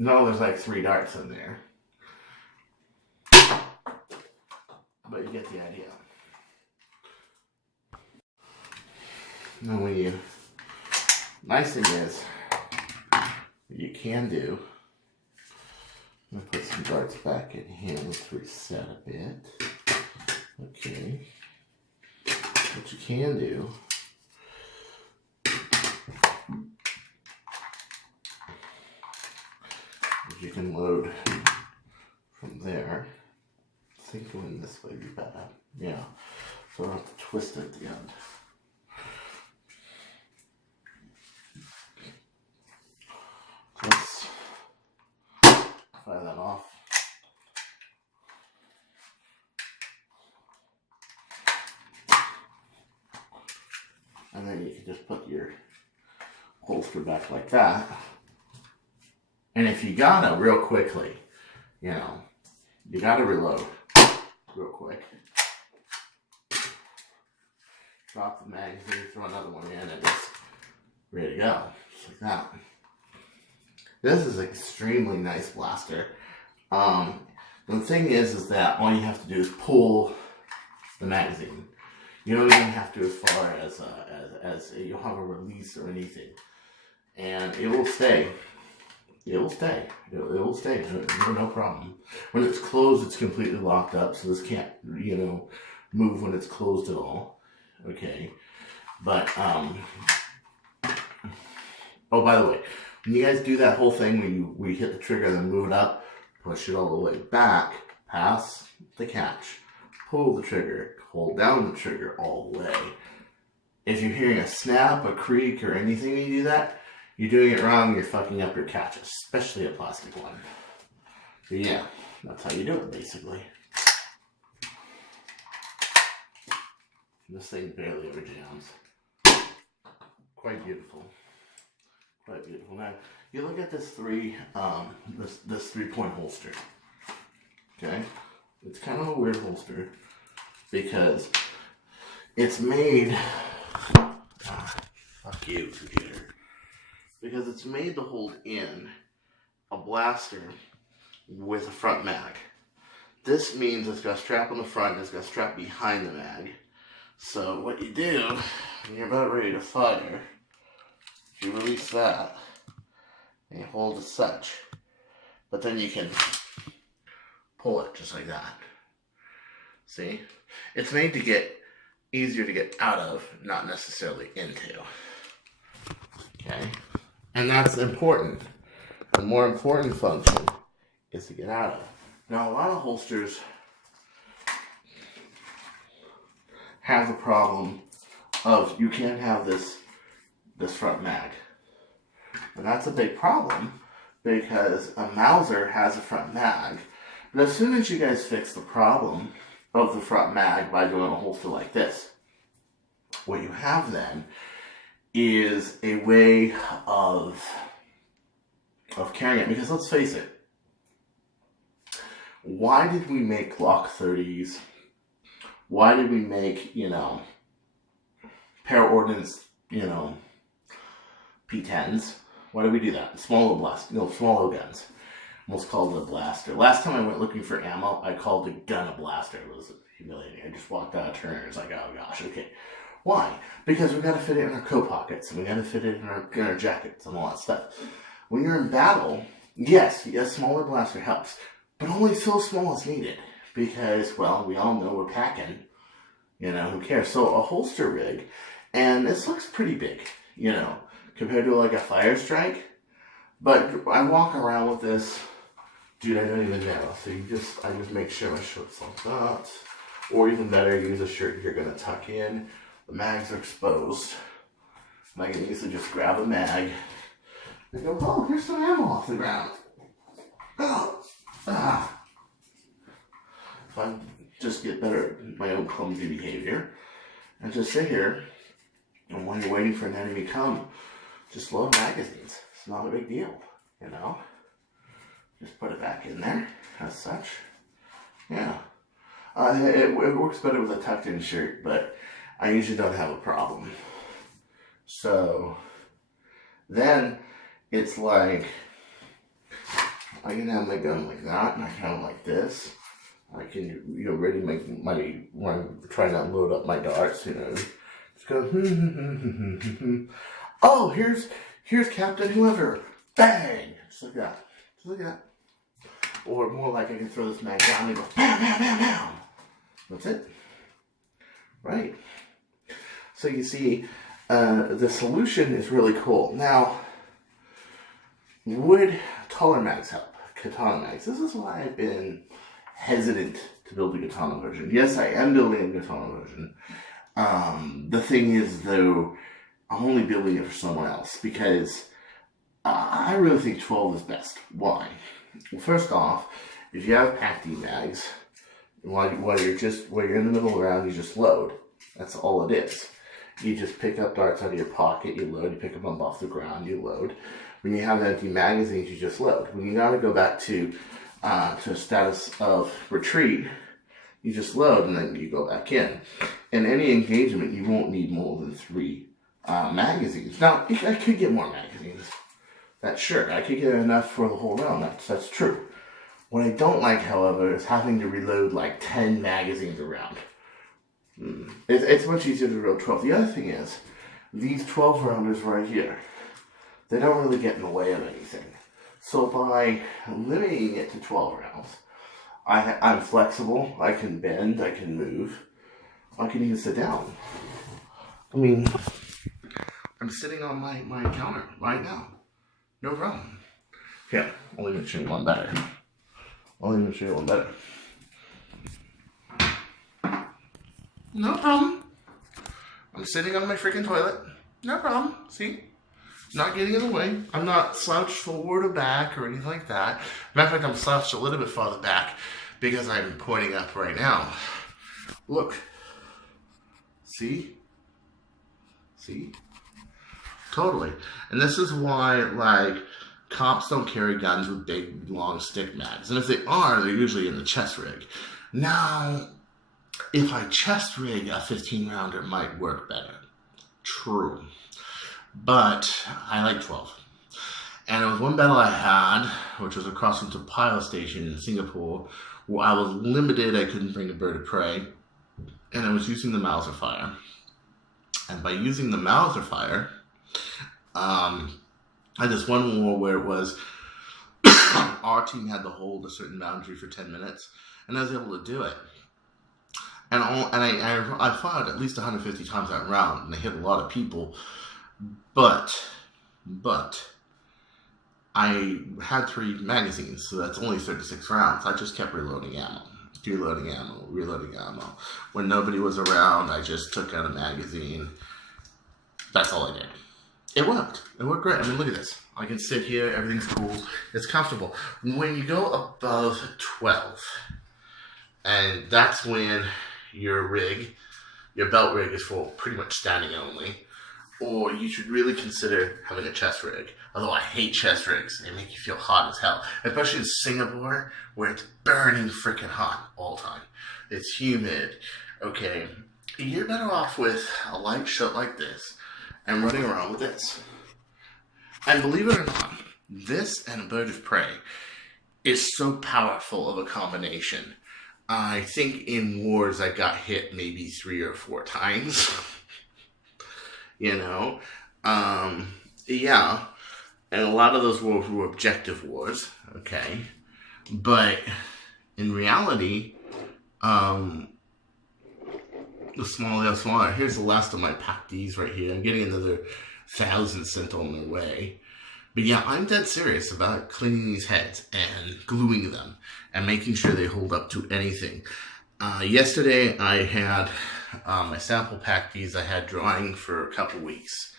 No, there's like 3 darts in there. But you get the idea. Now when you... Nice thing is, what you can do... I'm going to put some darts back in here. Let's reset a bit. Okay. What you can do... you can load from there. I think going this way would be better. Yeah. So I don't have to twist it at the end. Let's fire that off. And then you can just put your holster back like that. And if you gotta, real quickly, you know, you gotta reload real quick. Drop the magazine, throw another one in, and it's ready to go. Just like that. This is an extremely nice blaster. The thing is that all you have to do is pull the magazine. You don't even have to as far as you'll have a release or anything. And it will stay. It will stay. It will stay. No problem. When it's closed, it's completely locked up, so this can't, you know, move when it's closed at all. Okay. But, oh, by the way, when you guys do that whole thing where you hit the trigger and then move it up, push it all the way back, pass the catch, pull the trigger, hold down the trigger all the way. If you're hearing a snap, a creak, or anything when you do that, you're doing it wrong, you're fucking up your catch, especially a plastic one. But yeah, that's how you do it, basically. This thing barely ever jams. Quite beautiful. Quite beautiful. Now, you look at this this 3-point holster. Okay? It's kind of a weird holster because it's made... fuck you, computer. Because it's made to hold in a blaster with a front mag. This means it's got a strap on the front and it's got a strap behind the mag. So what you do, when you're about ready to fire, you release that and you hold as such. But then you can pull it just like that. See? It's made to get easier to get out of, not necessarily into. Okay? And that's important. The more important function is to get out of. Now, a lot of holsters have the problem of you can't have this front mag. And that's a big problem because a Mauser has a front mag. But as soon as you guys fix the problem of the front mag by doing a holster like this, what you have then is a way of carrying it. Because let's face it, why did we make Glock 30s? Why did we make, you know, Para-Ordnance, you know, P10s? Why did we do that? Small little guns. Almost called it a blaster. Last time I went looking for ammo, I called the gun a blaster. It was humiliating. I just walked out of Turner. It's like, oh gosh, okay. Why? Because we got to fit it in our coat pockets, and we got to fit it in our jackets and all that stuff. When you're in battle, yes, a smaller blaster helps, but only so small as needed. Because, well, we all know we're packing. You know, who cares? So a holster rig, and this looks pretty big. you know, compared to like a fire strike. But I walk around with this, dude, I don't even know. So I just make sure my shirt's like that. Or even better, use a shirt you're gonna tuck in. The mags are exposed. And I can easily just grab a mag and go, oh, here's some ammo off the ground. Oh, ah. If I just get better at my own clumsy behavior and just sit here, and while you're waiting for an enemy to come, just load magazines. It's not a big deal, you know? Just put it back in there, as such. Yeah. It works better with a tucked-in shirt, but I usually don't have a problem. So, then, it's like, I can have my gun like that, and I can have it like this. I can, ready my, when I'm trying to load up my darts, just go, oh, here's Captain Whoever. Bang! Just like that. Just like that. Or more like I can throw this mag down and go, bam, bam, bam, bam. That's it. Right. So you see, the solution is really cool. Now, would taller mags help? Katana mags. This is why I've been hesitant to build a katana version. Yes, I am building a katana version. The thing is, though, I'm only building it for someone else because I really think 12 is best. Why? Well, first off, if you have Pak-D mags, while you're in the middle of the round, you just load. That's all it is. You just pick up darts out of your pocket, you load. You pick them up off the ground, you load. When you have empty magazines, you just load. When you gotta go back to status of retreat, you just load and then you go back in. In any engagement, you won't need more than 3 magazines. Now, I could get more magazines. That's sure. I could get enough for the whole round. That's true. What I don't like, however, is having to reload like 10 magazines around. It's much easier to reload 12. The other thing is, these 12 rounders right here, they don't really get in the way of anything. So by limiting it to 12 rounds, I'm flexible, I can bend, I can move, I can even sit down. I mean, I'm sitting on my counter right now. No problem. Yeah, I'll even show you one better. No problem. I'm sitting on my freaking toilet. No problem. See? Not getting in the way. I'm not slouched forward or back or anything like that. Matter of fact, I'm slouched a little bit farther back because I'm pointing up right now. Look. See? See? Totally. And this is why, like, cops don't carry guns with big, long stick mags. And if they are, they're usually in the chest rig. Now, if I chest rig a 15-rounder, it might work better. True. But I like 12. And it was one battle I had, which was across from the pilot station in Singapore, where I was limited. I couldn't bring a bird of prey. And I was using the Mauserfire. And by using the Mauserfire, I had this one war where it was our team had to hold a certain boundary for 10 minutes, and I was able to do it. And I fired at least 150 times that round, and I hit a lot of people. But I had 3 magazines, so that's only 36 rounds. I just kept reloading ammo. Reloading ammo. When nobody was around, I just took out a magazine. That's all I did. It worked. It worked great. I mean, look at this. I can sit here. Everything's cool. It's comfortable. When you go above 12, and that's when your belt rig is for pretty much standing only, or you should really consider having a chest rig. Although I hate chest rigs. They make you feel hot as hell. Especially in Singapore, where it's burning freaking hot all the time. It's humid. Okay. You're better off with a light shirt like this and running around with this. And believe it or not, this and bird of prey is so powerful of a combination. I think in wars I got hit maybe 3 or 4 times. Yeah. And a lot of those wars were objective wars, okay? But in reality, the smaller. Here's the last of my Pak-Ds right here. I'm getting another thousands sent on their way. But yeah, I'm dead serious about cleaning these heads and gluing them and making sure they hold up to anything. Yesterday I had my sample Pak-Ds I had drying for a couple weeks,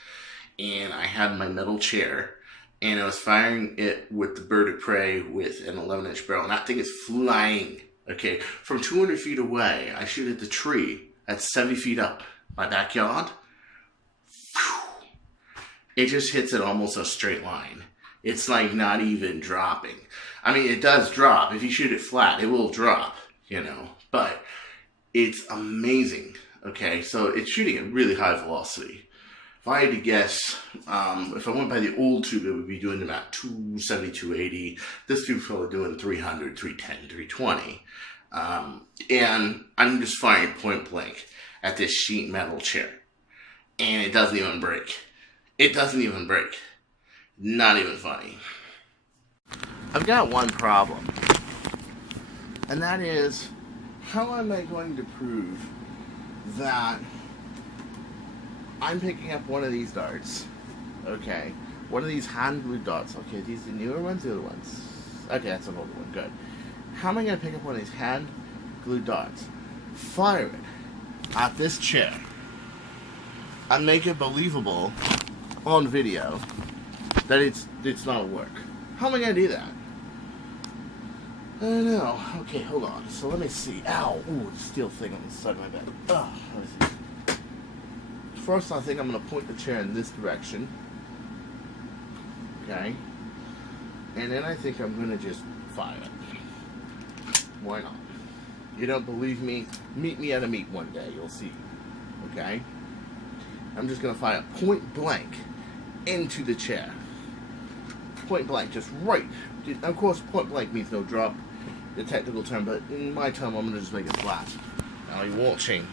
and I had my metal chair, and I was firing it with the bird of prey with an 11-inch barrel, and that thing is flying. Okay, from 200 feet away, I shoot at the tree at 70 feet up my backyard. It just hits it almost a straight line. It's like not even dropping. I mean, it does drop. If you shoot it flat, it will drop, you know, but it's amazing. Okay, so it's shooting at really high velocity. If I had to guess, if I went by the old tube, it would be doing about 270, 280. This tube's probably doing 300, 310, 320. And I'm just firing point blank at this sheet metal chair. And it doesn't even break. It doesn't even break. Not even funny. I've got one problem. And that is, how am I going to prove that I'm picking up one of these darts? Okay. One of these hand-glued darts. Okay, these are the newer ones, the other ones. Okay, that's an older one. Good. How am I going to pick up one of these hand-glued darts, fire it at this chair, and make it believable on video that it's not a work? How am I going to do that? I don't know. Okay, hold on. So let me see. Ow! Ooh, the steel thing on the side of my bed. Ugh. Let me see. First, I think I'm going to point the chair in this direction. Okay. And then I think I'm going to just fire it. Why not? You don't believe me? Meet me at a meet one day. You'll see. Okay? I'm just going to fire point blank into the chair. Point blank, just right. Of course, point blank means no drop, the technical term, but in my term, I'm going to just make it flat. Now, are you watching?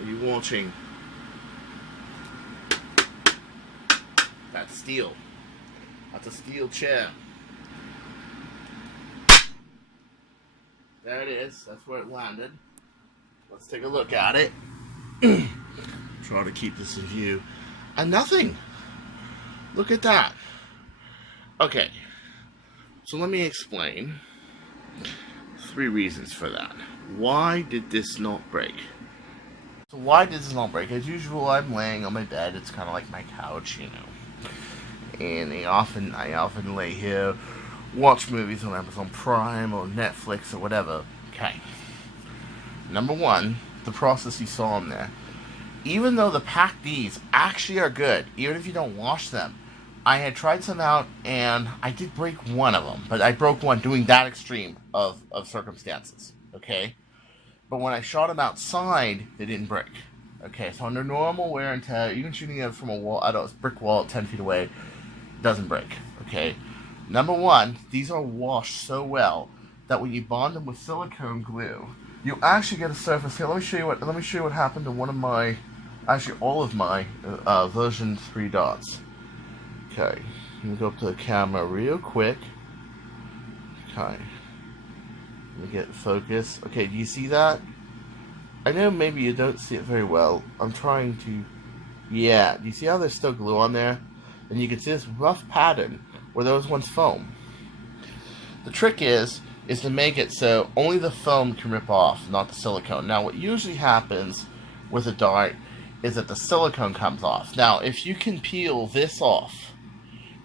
Are you watching? That's steel. That's a steel chair. There it is. That's where it landed. Let's take a look at it. Try to keep this in view. And nothing. Look at that. Okay. So let me explain 3 reasons for that. Why did this not break? So why did this not break? As usual, I'm laying on my bed. It's kind of like my couch, you know. And I often lay here, watch movies on Amazon Prime or Netflix or whatever. Okay. Number 1, the process you saw in there. Even though the Pak-Ds actually are good, even if you don't wash them, I had tried some out and I did break one of them, but I broke one doing that extreme of circumstances. Okay. But when I shot them outside, they didn't break. Okay, so under normal wear and tear, even shooting it from a wall, out of a brick wall 10 feet away, it doesn't break. Okay. Number 1, these are washed so well that when you bond them with silicone glue, you actually get a surface here. Let me show you what happened to one of my, actually all of my version 3 darts. Okay, let me go up to the camera real quick. Okay, let me get focus. Okay, do you see that? I know maybe you don't see it very well. I'm trying to, yeah, do you see how there's still glue on there? And you can see this rough pattern where those ones foam. The trick is to make it so only the foam can rip off, not the silicone. Now what usually happens with a dart is that the silicone comes off. Now if you can peel this off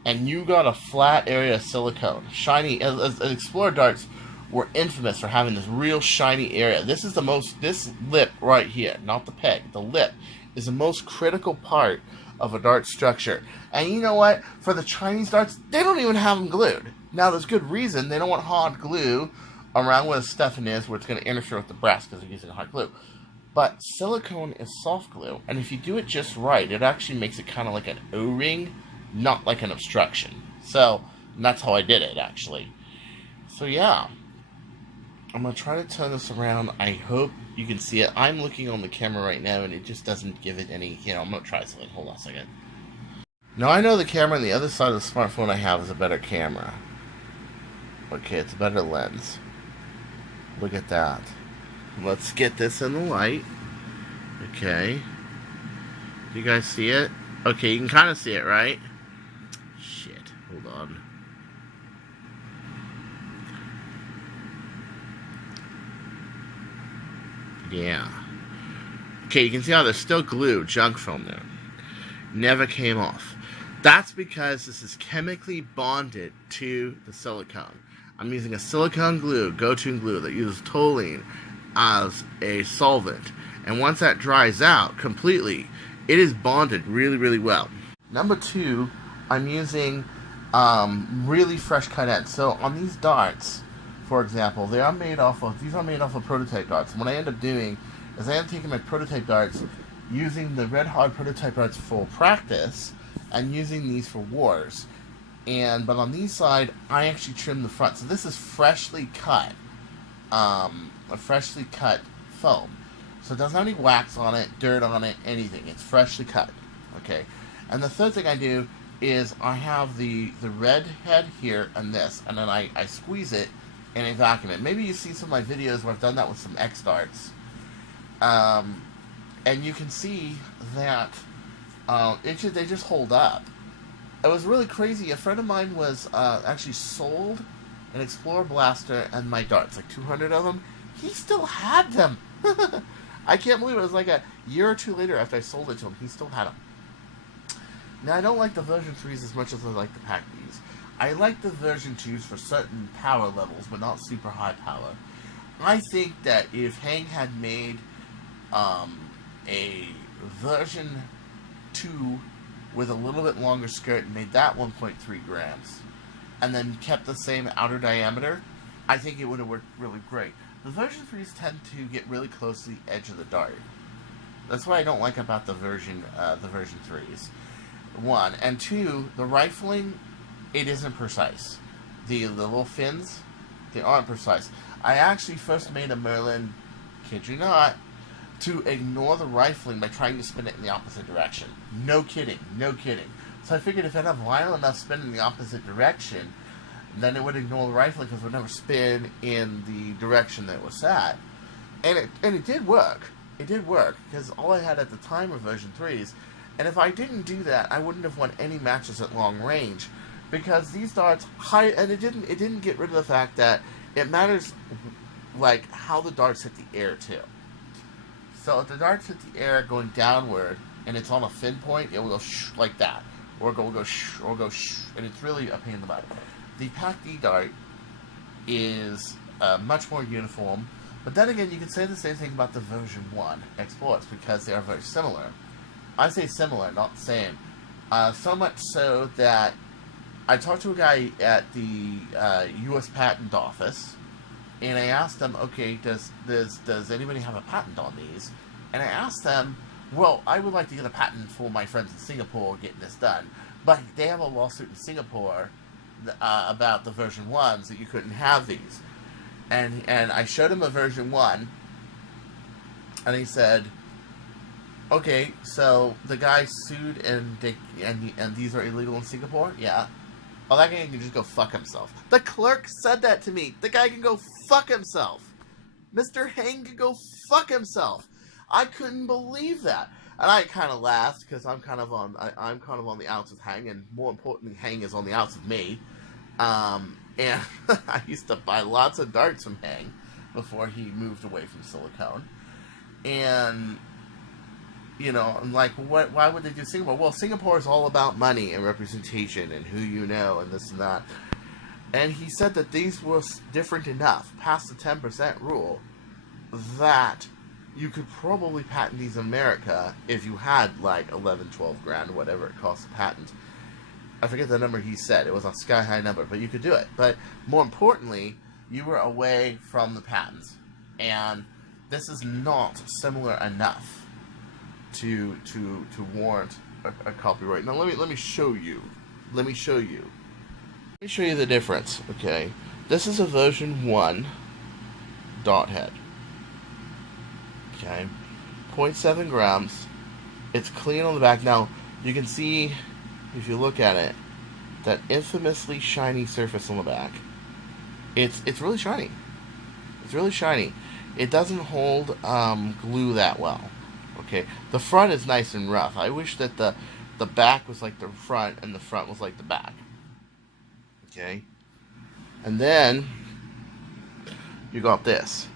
and you got a flat area of silicone, shiny, as Explorer darts were infamous for having this real shiny area. This lip right here, not the peg, the lip is the most critical part of a dart structure. And you know what? For the Chinese darts, they don't even have them glued. Now, there's good reason. They don't want hard glue around where the stuffing is, where it's going to interfere with the brass because they're using hard glue. But silicone is soft glue, and if you do it just right, it actually makes it kind of like an O-ring, not like an obstruction. So, that's how I did it, actually. So, yeah. I'm going to try to turn this around. I hope you can see it. I'm looking on the camera right now, and it just doesn't give it any, I'm going to try something. Hold on a second. Now, I know the camera on the other side of the smartphone I have is a better camera. Okay, it's a better lens. Look at that. Let's get this in the light. Okay. Do you guys see it? Okay, you can kind of see it, right? Shit, hold on. Yeah. Okay, you can see how there's still glue, junk film there. Never came off. That's because this is chemically bonded to the silicone. I'm using a silicone glue, go-to glue, that uses toluene as a solvent. And once that dries out completely, it is bonded really, really well. Number two, I'm using really fresh cut ends. So on these darts, for example, these are made off of prototype darts. And what I end up doing is I end up taking my prototype darts, using the red hard prototype darts for practice, and using these for wars. But on these side, I actually trim the front. So this is freshly cut, a freshly cut foam. So it doesn't have any wax on it, dirt on it, anything. It's freshly cut. Okay. And the third thing I do is I have the red head here and this, and then I squeeze it and I vacuum it. Maybe you've seen some of my videos where I've done that with some X darts. And you can see that they just hold up. It was really crazy. A friend of mine was actually sold an Explorer blaster and my darts, like 200 of them. He still had them. I can't believe it. It was like a year or two later after I sold it to him. He still had them. Now, I don't like the version 3s as much as I like the Pak-Ds. I like the version 2s for certain power levels, but not super high power. I think that if Hang had made a version 2 with a little bit longer skirt and made that 1.3 grams, and then kept the same outer diameter, I think it would have worked really great. The version 3s tend to get really close to the edge of the dart. That's what I don't like about the version 3s. One. And two, the rifling, it isn't precise. The little fins, they aren't precise. I actually first made a Merlin, kid you not, to ignore the rifling by trying to spin it in the opposite direction. No kidding, no kidding. So I figured if I had a violent enough spin in the opposite direction, then it would ignore the rifling because it would never spin in the direction that it was at. And it did work. It did work, because all I had at the time were version 3s. And if I didn't do that, I wouldn't have won any matches at long range. Because these darts, and it didn't get rid of the fact that it matters, like, how the darts hit the air, too. So if the darts hit the air going downward, and it's on a fin point, it will go shh like that. Or it will go shh, or go shh, and it's really a pain in the butt. The Pak-D Dart is much more uniform, but then again, you can say the same thing about the version 1 Explorers, because they are very similar. I say similar, not the same. So much so that I talked to a guy at the U.S. Patent Office, and I asked them, okay, does anybody have a patent on these? And I asked them, well, I would like to get a patent for my friends in Singapore getting this done, but they have a lawsuit in Singapore about the version 1s that you couldn't have these. And I showed him a version 1, and he said, okay, so the guy sued and these are illegal in Singapore? Yeah. Oh, that guy can just go fuck himself. The clerk said that to me. The guy can go fuck himself. Mr. Hang can go fuck himself. I couldn't believe that. And I kind of laughed because I'm kind of on the outs with Hang, and more importantly, Hang is on the outs with me. And I used to buy lots of darts from Hang before he moved away from silicone. And you know, I'm like, why would they do Singapore? Well, Singapore is all about money and representation and who you know and this and that. And he said that these were different enough, past the 10% rule, that you could probably patent these in America if you had like 11, 12 grand, whatever it costs to patent. I forget the number he said. It was a sky-high number, but you could do it. But more importantly, you were away from the patents. And this is not similar enough to warrant a copyright. Now let me show you. Let me show you the difference. Okay, this is a version 1 dot head. Okay, 0.7 grams. It's clean on the back. Now you can see, if you look at it, that infamously shiny surface on the back. It's really shiny. It's really shiny. It doesn't hold glue that well. Okay, the front is nice and rough. I wish that the the back was like the front, and the front was like the back. Okay? And then you got this.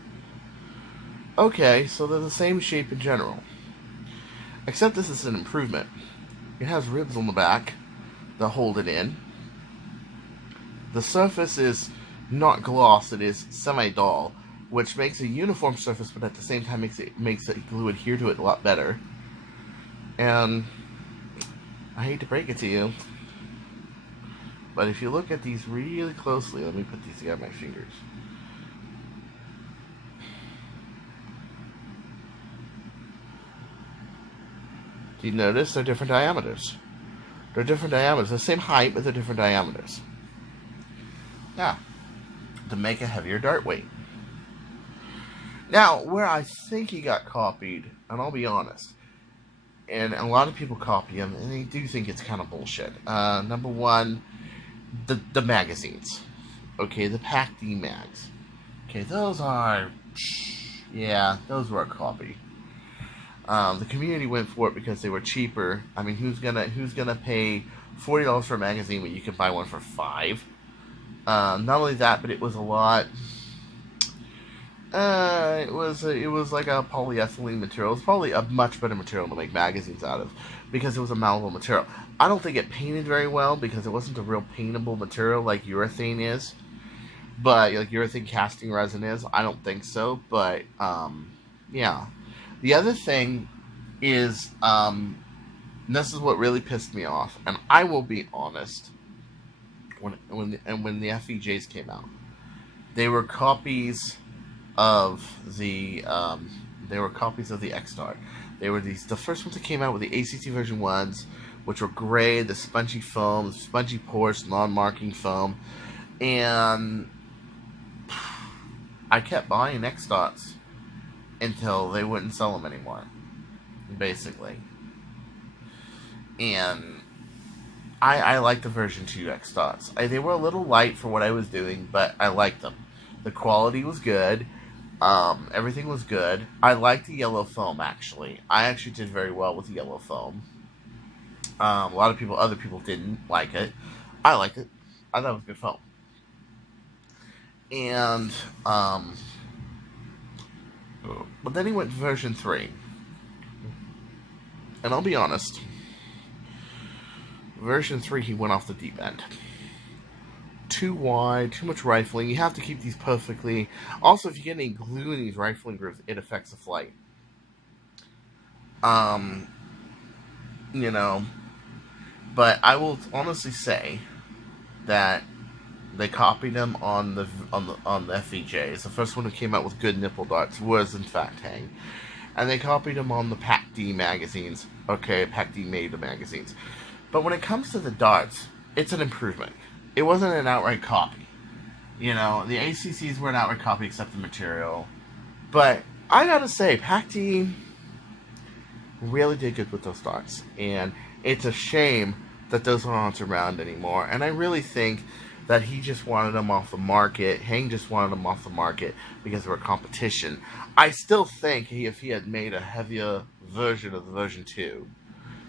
Okay, so they're the same shape in general. Except this is an improvement. It has ribs on the back that hold it in. The surface is not gloss, it is semi-dull, which makes a uniform surface, but at the same time makes it glue adhere to it a lot better. And I hate to break it to you, but if you look at these really closely, let me put these together with my fingers. Do you notice they're different diameters? They're different diameters. They're the same height, but they're different diameters. Now, to make a heavier dart weight. Now, where I think he got copied, and I'll be honest, and a lot of people copy him, and they do think it's kind of bullshit. Number one, the magazines. Okay, the Pak-D mags. Okay, those are, yeah, those were a copy. The community went for it because they were cheaper. I mean, who's gonna pay $40 for a magazine when you can buy one for $5? Not only that, but it was a lot. It was like a polyethylene material. It's probably a much better material to make magazines out of because it was a malleable material. I don't think it painted very well because it wasn't a real paintable material like urethane is. But like urethane casting resin is, I don't think so. But yeah. The other thing is, this is what really pissed me off, and I will be honest. When the FEJs came out, they were copies of the X-Dart. They were the first ones that came out with the ACC version 1s, which were gray, the spongy foam, the spongy porous, non-marking foam, and I kept buying X-Darts until they wouldn't sell them anymore, basically. And I liked the version 2 X-Darts. They were a little light for what I was doing, but I liked them. The quality was good. Everything was good. I liked the yellow foam, actually. I actually did very well with the yellow foam. A lot of other people didn't like it. I liked it. I thought it was good foam. And, but then he went to version 3. And I'll be honest, version 3 he went off the deep end. Too wide, too much rifling. You have to keep these perfectly. Also, if you get any glue in these rifling grooves, it affects the flight. You know, but I will honestly say that they copied them on the FEJs. The first one who came out with good nipple darts was in fact Hang, and they copied them on the Pak-D magazines. Okay, Pak-D made the magazines, but when it comes to the darts, it's an improvement. It wasn't an outright copy. You know, the ACCs were an outright copy except the material, but I gotta say, Pak-D really did good with those darts, and it's a shame that those aren't around anymore. And I really think that he just wanted them off the market. Hang just wanted them off the market because they were competition. I still think if he had made a heavier version of the version 2,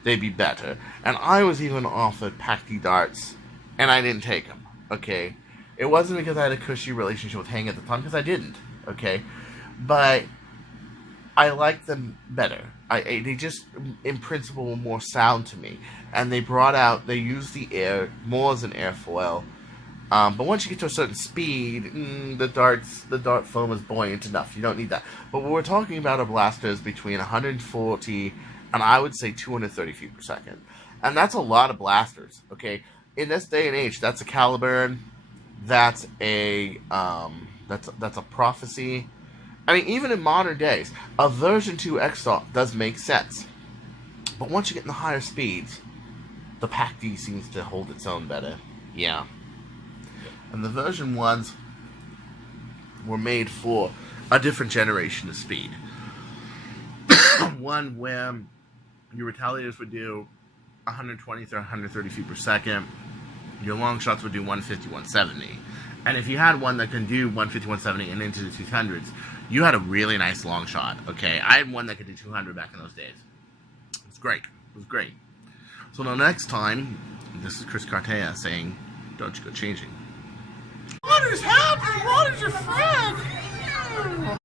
they'd be better. And I was even offered Pak-D darts, and I didn't take them, okay? It wasn't because I had a cushy relationship with Hang at the time, because I didn't, okay? But I liked them better. They just, in principle, were more sound to me. And they used the air more as an airfoil. But once you get to a certain speed, the dart foam is buoyant enough. You don't need that. But what we're talking about are blasters between 140 and I would say 230 feet per second. And that's a lot of blasters, okay? In this day and age, that's a Caliburn, that's a Prophecy. I mean, even in modern days, a version 2 X-Dart does make sense. But once you get in the higher speeds, the Pak-D seems to hold its own better. Yeah. And the version 1s were made for a different generation of speed. One where your retaliators would do 120 to 130 feet per second. Your long shots would do 150, 170. And if you had one that can do 150, 170 and into the 200s, you had a really nice long shot, okay? I had one that could do 200 back in those days. It was great. It was great. So now next time, this is Chris Cartea saying, don't you go changing. What is happening?